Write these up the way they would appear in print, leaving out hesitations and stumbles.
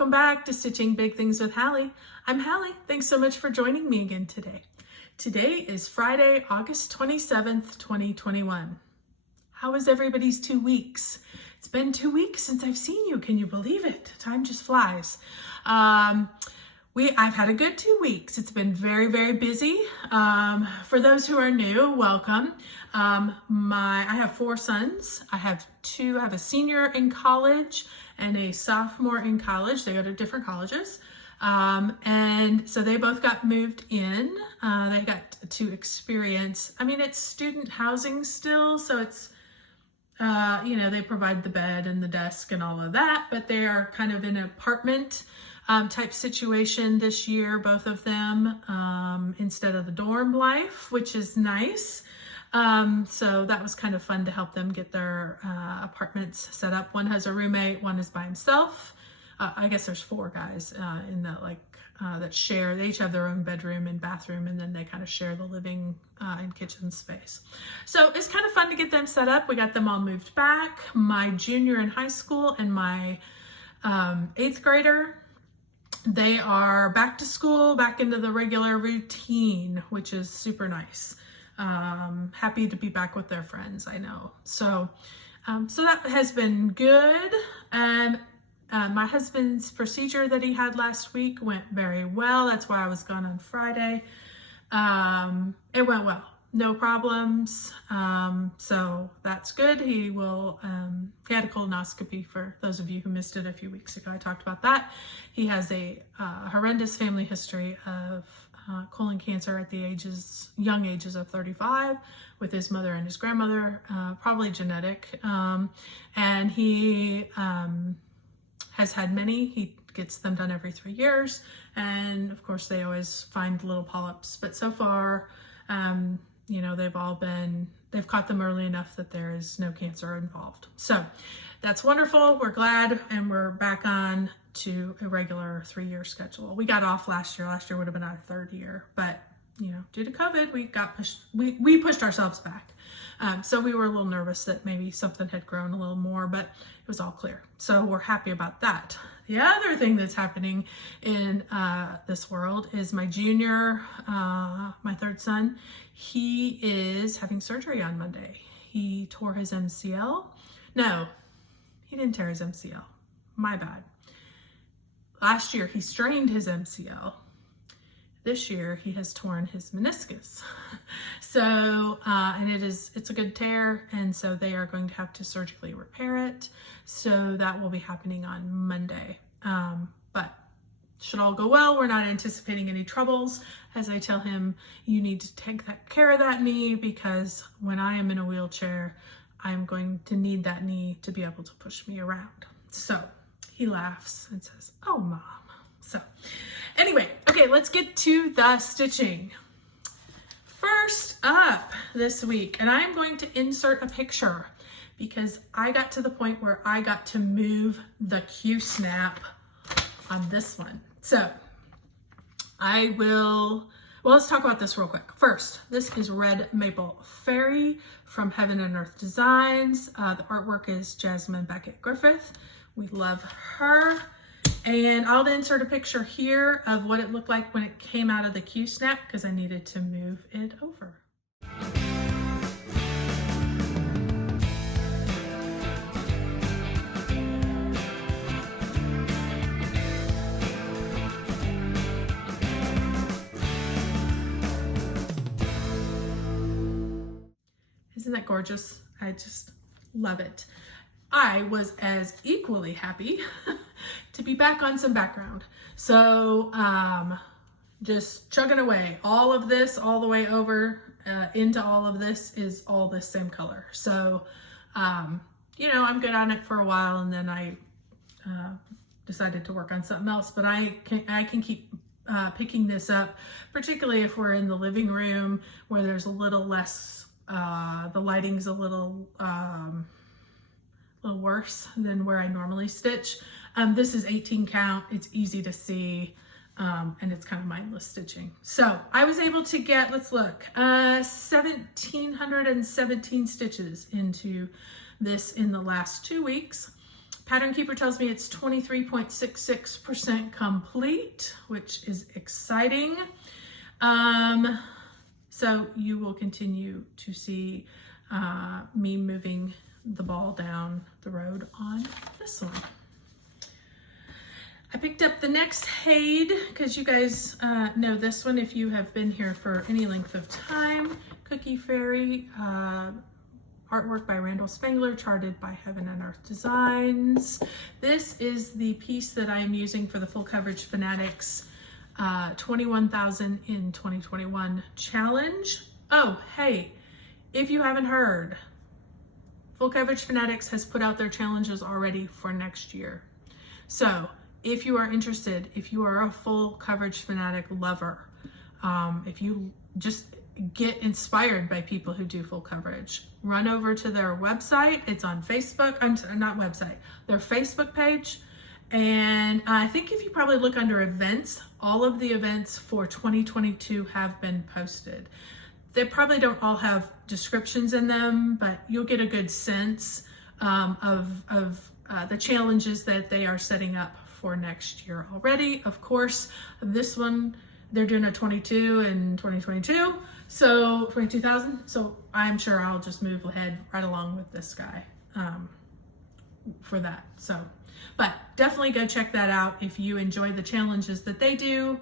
welcome back to Stitching Big Things with Hallie. I'm Hallie. Thanks so much for joining me again today. Today is Friday, August 27th, 2021. How was everybody's 2 weeks? It's been 2 weeks since I've seen you. Can you believe it? Time just flies. I've had a good 2 weeks. It's been very, very busy. For those who are new, welcome. I have 4 sons. I have a senior in college and a sophomore in college. They go to different colleges. And so they both got moved in. They got to experience, it's student housing still. So it's, they provide the bed and the desk and all of that, but they are kind of in an apartment type situation this year, both of them, instead of the dorm life, which is nice. So that was kind of fun to help them get their apartments set up. One has a roommate, one is by himself. I guess there's 4 guys in that that share. They each have their own bedroom and bathroom, and then they kind of share the living and kitchen space. So it's kind of fun to get them set up. We got them all moved back. My junior in high school and my 8th grader, they are back to school, back into the regular routine, which is super nice. Happy to be back with their friends, I know. So that has been good. And my husband's procedure that he had last week went very well. That's why I was gone on Friday. It went well, no problems. So that's good. He had a colonoscopy for those of you who missed it a few weeks ago. I talked about that. He has a horrendous family history of colon cancer at the young ages of 35 with his mother and his grandmother, probably genetic. And he has had many. He gets them done every 3 years. And of course they always find little polyps, but so far, they've caught them early enough that there is no cancer involved. So that's wonderful. We're glad, and we're back on to a regular 3-year schedule. We got off last year. Last year would have been our 3rd year, but due to COVID, we pushed ourselves back. So we were a little nervous that maybe something had grown a little more, but it was all clear. So we're happy about that. The other thing that's happening in this world is my junior, my 3rd son, he is having surgery on Monday. He tore his MCL. No, he didn't tear his MCL. My bad. Last year, he strained his MCL. This year, he has torn his meniscus. So, and it's a good tear, and so they are going to have to surgically repair it. So that will be happening on Monday. But should all go well. We're not anticipating any troubles. As I tell him, you need to take care of that knee, because when I am in a wheelchair, I'm going to need that knee to be able to push me around. So he laughs and says, "Oh, Mom." So anyway, okay, let's get to the stitching. First up this week, and I'm going to insert a picture because I got to the point where I got to move the Qsnap on this one. So let's talk about this real quick. First, this is Red Maple Fairy from Heaven and Earth Designs. The artwork is Jasmine Beckett-Griffith. We love her. And I'll insert a picture here of what it looked like when it came out of the Qsnap, because I needed to move it over. Isn't that gorgeous? I just love it. I was as equally happy to be back on some background. So just chugging away. All of this, all the way over into all of this is all the same color. So, I'm good on it for a while, and then I decided to work on something else. But I can keep picking this up, particularly if we're in the living room where there's a little less, the lighting's a little worse than where I normally stitch. This is 18 count. It's easy to see, and it's kind of mindless stitching. So I was able to get, let's look, 1,717 stitches into this in the last 2 weeks. Pattern Keeper tells me it's 23.66% complete, which is exciting. So you will continue to see me moving the ball down the road on this one. I picked up the next HAED because you guys know this one if you have been here for any length of time. Cookie Fairy, artwork by Randal Spangler, charted by Heaven and Earth Designs. This is the piece that I am using for the Full Coverage Fanatics 21,000 in 2021 challenge. Oh, hey, if you haven't heard, Full Coverage Fanatics has put out their challenges already for next year. So if you are interested, if you are a Full Coverage Fanatic lover, if you just get inspired by people who do full coverage, run over to their website. It's on Facebook. I'm sorry, not website, their Facebook page. And I think if you probably look under events, all of the events for 2022 have been posted. They probably don't all have descriptions in them, but you'll get a good sense of the challenges that they are setting up for next year already. Of course, this one, they're doing a 22 in 2022, so 22,000. So I'm sure I'll just move ahead right along with this guy for that. So, but definitely go check that out if you enjoy the challenges that they do.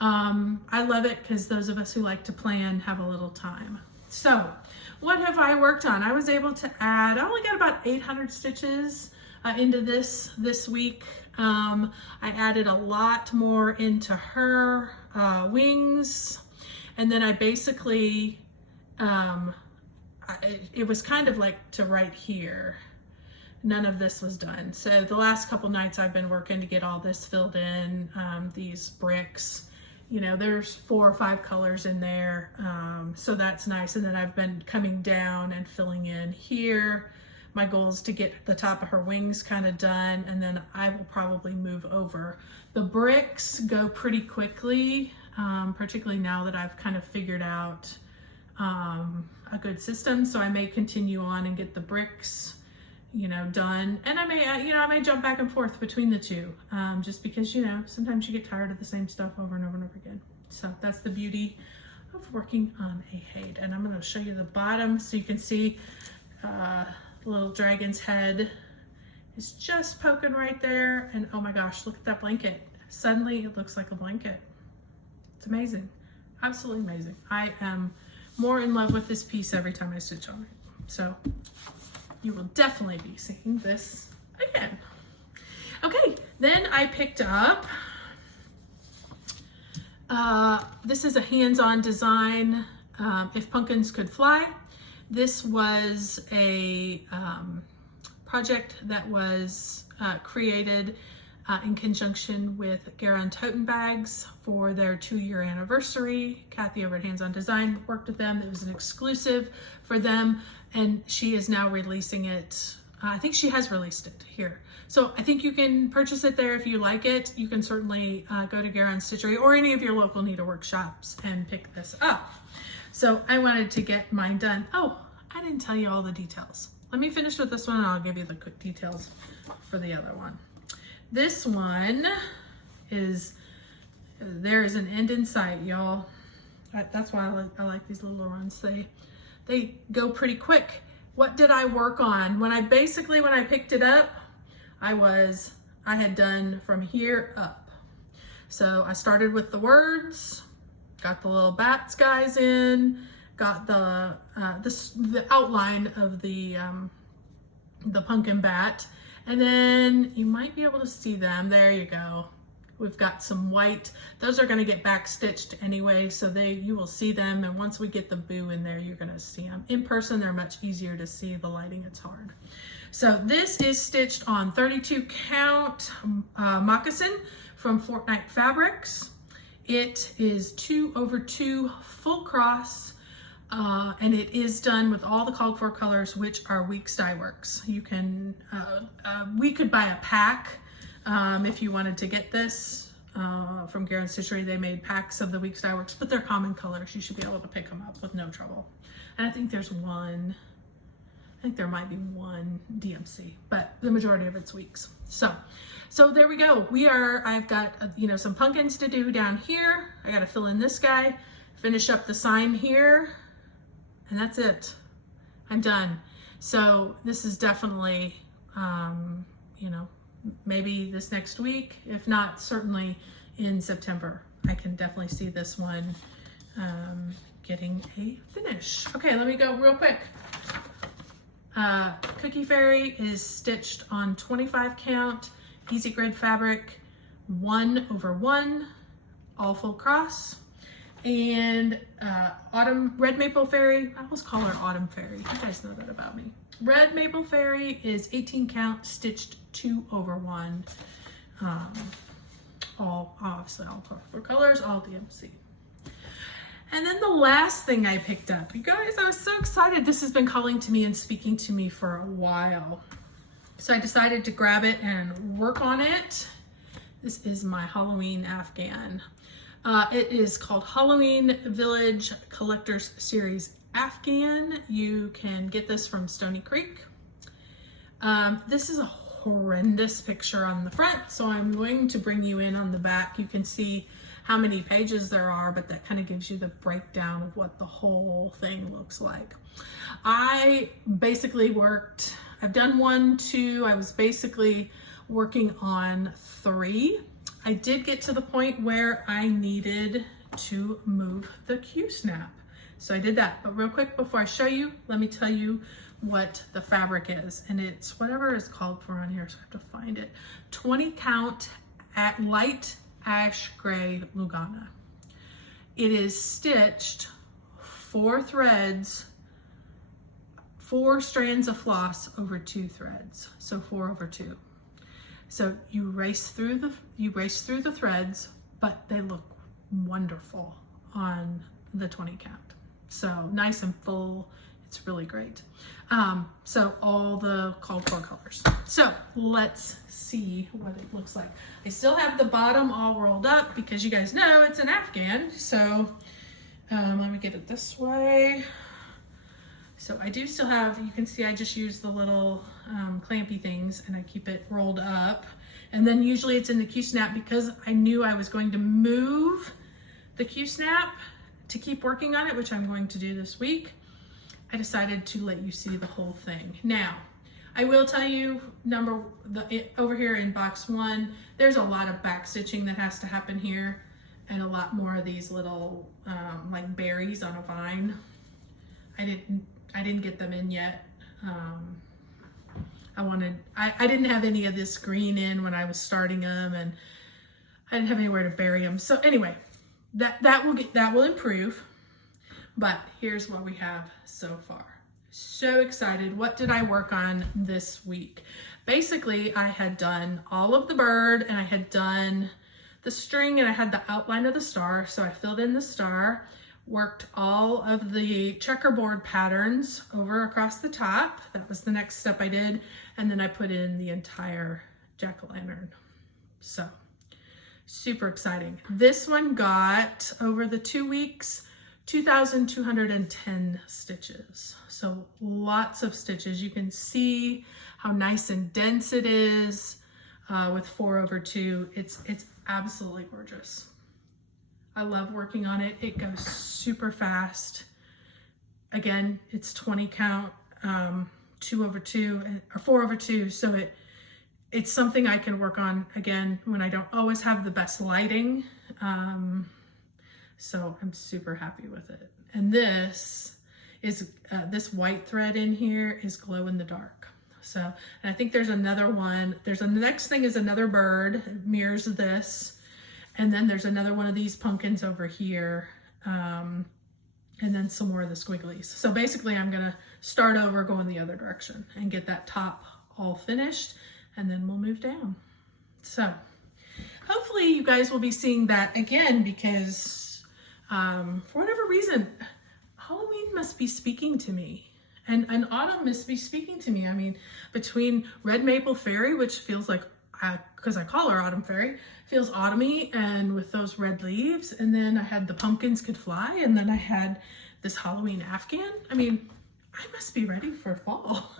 I love it because those of us who like to plan have a little time. So what have I worked on? I was able to add, I only got about 800 stitches into this week. I added a lot more into her wings, and then I basically, it was kind of like to right here. None of this was done. So the last couple nights I've been working to get all this filled in, these bricks. You know, there's 4 or 5 colors in there, so that's nice. And then I've been coming down and filling in here. My goal is to get the top of her wings kind of done, and then I will probably move over. The bricks go pretty quickly, particularly now that I've kind of figured out a good system. So I may continue on and get the bricks, you know, done. And I may, I may jump back and forth between the two, just because, you know, sometimes you get tired of the same stuff over and over and over again. So that's the beauty of working on a HAED. And I'm going to show you the bottom so you can see little dragon's head is just poking right there. And oh my gosh, look at that blanket. Suddenly it looks like a blanket. It's amazing. Absolutely amazing. I am more in love with this piece every time I stitch on it. So you will definitely be seeing this again. Okay, then I picked up, this is a hands-on design, If Pumpkins Could Fly. This was a project that was created in conjunction with Garon Toten Bags for their 2-year anniversary. Kathy over at Hands On Design worked with them. It was an exclusive for them, and she is now releasing it. I think she has released it here. So I think you can purchase it there if you like it. You can certainly go to Garon Stitchery or any of your local needlework shops and pick this up. So I wanted to get mine done. Oh, I didn't tell you all the details. Let me finish with this one and I'll give you the quick details for the other one. This one is, there is an end in sight, y'all. That's why I like these little ones. They go pretty quick. What did I work on? When I picked it up, I had done from here up. So I started with the words, got the little bats guys in, got the outline of the pumpkin bat, and then you might be able to see them. There you go. We've got some white. Those are going to get back stitched anyway, so you will see them. And once we get the boo in there, you're going to see them. In person, they're much easier to see. The lighting, it's hard. So this is stitched on 32 count moccasin from Fortnite Fabrics. It is 2/2 full cross, and it is done with all the called for colors, which are Weeks Dye Works. You can, we could buy a pack if you wanted to get this from Garon Stitchery. They made packs of the Weeks Dye Works, but they're common colors. You should be able to pick them up with no trouble. And I think there's one I think there might be one DMC, but the majority of it's weeks. So there we go. I've got, some pumpkins to do down here. I got to fill in this guy, finish up the sign here, and that's it. I'm done. So this is definitely, maybe this next week, if not, certainly in September. I can definitely see this one getting a finish. Okay, let me go real quick. Cookie Fairy is stitched on 25 count, easy grid fabric, 1/1, all full cross. And Red Maple Fairy, I almost call her Autumn Fairy. You guys know that about me. Red Maple Fairy is 18 count, stitched 2/1. Obviously all colorful colors, all DMC. And then the last thing I picked up, you guys, I was so excited. This has been calling to me and speaking to me for a while. So I decided to grab it and work on it. This is my Halloween Afghan. It is called Halloween Village Collectors Series Afghan. You can get this from Stoney Creek. This is a horrendous picture on the front, so I'm going to bring you in on the back. You can see how many pages there are, but that kind of gives you the breakdown of what the whole thing looks like. I basically I've done 1, 2, I was basically working on 3. I did get to the point where I needed to move the Qsnap. So I did that, but real quick before I show you, let me tell you what the fabric is. And it's whatever is called for on here, so I have to find it. 20 count at light ash gray Lugana. It is stitched 4 threads, 4 strands of floss over 2 threads, so 4/2. So you race through the threads, but they look wonderful on the 20 count. So nice and full. It's really great. So all the called for colors. So let's see what it looks like. I still have the bottom all rolled up because you guys know it's an Afghan. So let me get it this way. So I do still have, you can see I just use the little clampy things and I keep it rolled up. And then usually it's in the Qsnap because I knew I was going to move the Qsnap to keep working on it, which I'm going to do this week. I decided to let you see the whole thing. Now, I will tell you, over here in box 1, there's a lot of back stitching that has to happen here, and a lot more of these little like berries on a vine. I didn't get them in yet. I didn't have any of this green in when I was starting them, and I didn't have anywhere to bury them. So anyway, that will improve. But here's what we have so far. So excited. What did I work on this week? Basically, I had done all of the bird, and I had done the string, and I had the outline of the star. So I filled in the star, worked all of the checkerboard patterns over across the top. That was the next step I did. And then I put in the entire jack-o'-lantern. So super exciting. This one got, over the 2 weeks, 2,210 stitches. So lots of stitches. You can see how nice and dense it is with 4/2. It's absolutely gorgeous. I love working on it. It goes super fast. Again, it's 20 count, 2/2 or 4/2. So it's something I can work on again when I don't always have the best lighting. So I'm super happy with it. And this is, this white thread in here is glow in the dark. So, and I think there's another one. The next thing is another bird, it mirrors this. And then there's another one of these pumpkins over here. And then some more of the squigglies. So basically I'm gonna start over, go in the other direction and get that top all finished, and then we'll move down. So hopefully you guys will be seeing that again, because for whatever reason, Halloween must be speaking to me, and autumn must be speaking to me. I mean, between Red Maple Fairy, which feels like, because I call her Autumn Fairy, feels autumny, and with those red leaves, and then I had the pumpkins could fly, and then I had this Halloween Afghan. I mean, I must be ready for fall.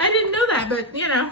I didn't know that, but you know,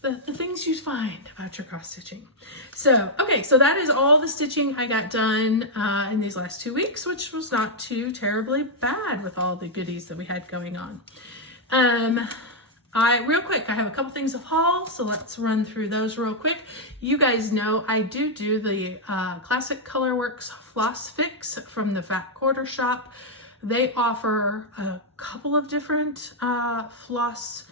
the things you find about your cross stitching. So, okay, so that is all the stitching I got done in these last 2 weeks, which was not too terribly bad with all the goodies that we had going on. Real quick, I have a couple things of haul, so let's run through those real quick. You guys know I do the Classic Colorworks Floss Fix from the Fat Quarter Shop. They offer a couple of different floss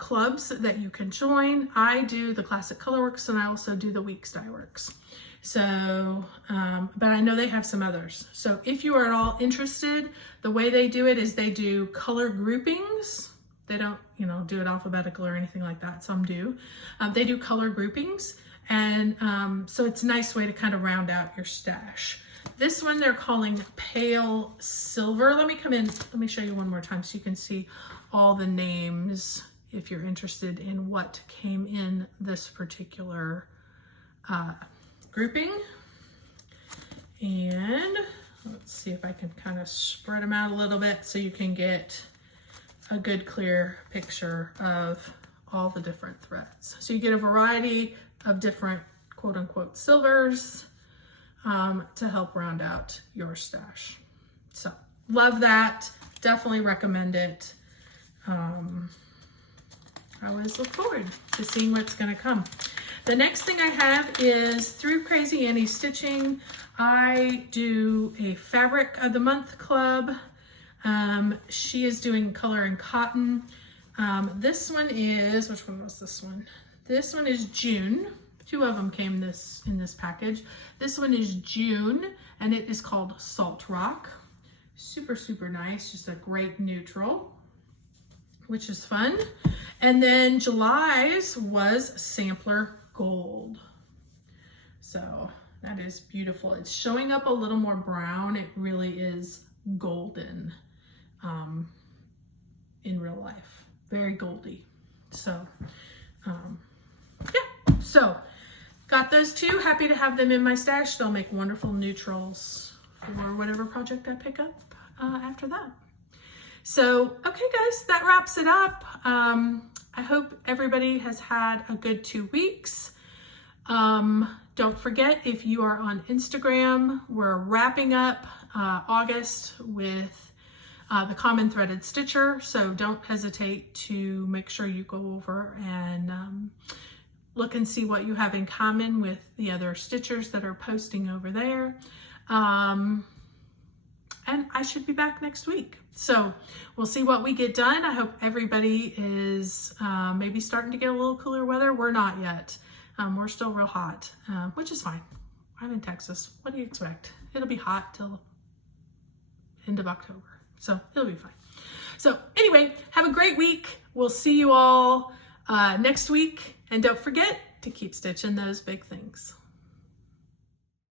clubs that you can join. I do the Classic Colorworks and I also do the Weeks Dye Works. So, but I know they have some others. So if you are at all interested, the way they do it is they do color groupings. They don't, you know, do it alphabetical or anything like that. Some do. They do color groupings. And so it's a nice way to kind of round out your stash. This one they're calling Pale Silver. Let me come in. Let me show you one more time so you can see all the names if you're interested in what came in this particular grouping. And let's see if I can kind of spread them out a little bit so you can get a good clear picture of all the different threads. So you get a variety of different quote unquote silvers to help round out your stash. So love that. Definitely recommend it. I always look forward to seeing what's going to come. The next thing I have is through Crazy Annie Stitching. I do a Fabric of the Month club. She is doing color and cotton. This one is, which one was this one? This one is June. 2 of them came in this package. This one is June and it is called Salt Rock. Super, super nice. Just a great neutral, which is fun. And then July's was Sampler Gold. So that is beautiful. It's showing up a little more brown. It really is golden in real life. Very goldy. So yeah, so got those 2. Happy to have them in my stash. They'll make wonderful neutrals for whatever project I pick up after that. So, okay guys, that wraps it up. I hope everybody has had a good 2 weeks. Don't forget, if you are on Instagram, we're wrapping up August with the Common Threaded Stitcher. So don't hesitate to make sure you go over and look and see what you have in common with the other stitchers that are posting over there. And I should be back next week. So we'll see what we get done. I hope everybody is maybe starting to get a little cooler weather. We're not yet. We're still real hot, which is fine. I'm in Texas. What do you expect? It'll be hot till end of October. So it'll be fine. So anyway, have a great week. We'll see you all next week. And don't forget to keep stitching those big things.